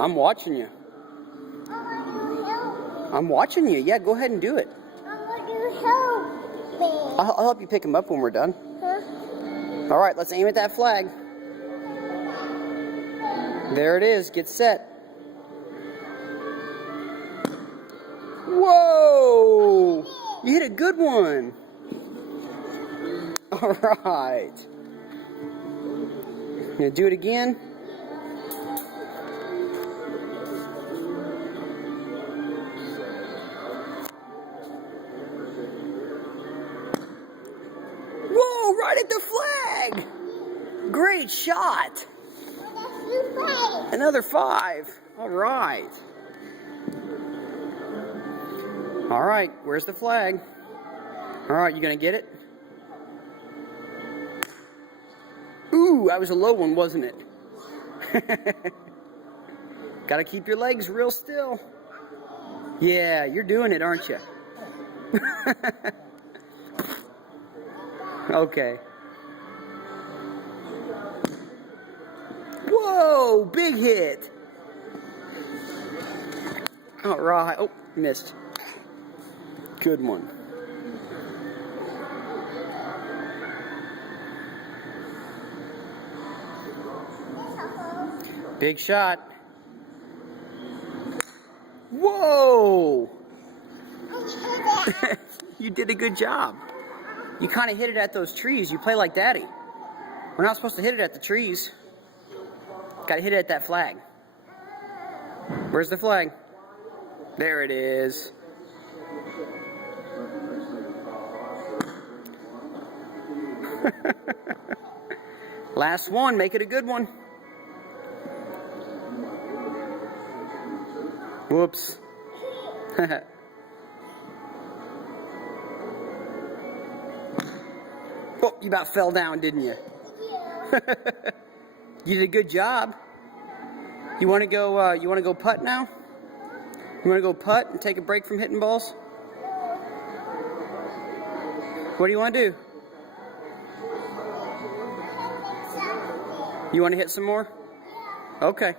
I'm watching you. I'm watching you. Yeah, go ahead and do it. I'll help you pick him up when we're done. All right, let's aim at that flag. There it is. Get set. Whoa! You hit a good one. All right. Gonna do it again. Whoa! Right at the flag. Great shot. Another 5. All right. All right. Where's the flag? All right. You gonna get it? Ooh, that was a low one, wasn't it? Gotta keep your legs real still. Yeah, you're doing it, aren't you? Okay. Whoa, big hit. All right. Oh, missed. Good one. Big shot. Whoa! You did a good job. You kind of hit it at those trees. You play like daddy. We're not supposed to hit it at the trees. Got to hit it at that flag. Where's the flag? There it is. Last one. Make it a good one. Whoops. Oh, you about fell down, didn't you? You did a good job. You want to go? You want to go putt now? You want to go putt and take a break from hitting balls? What do you want to do? You want to hit some more? Okay.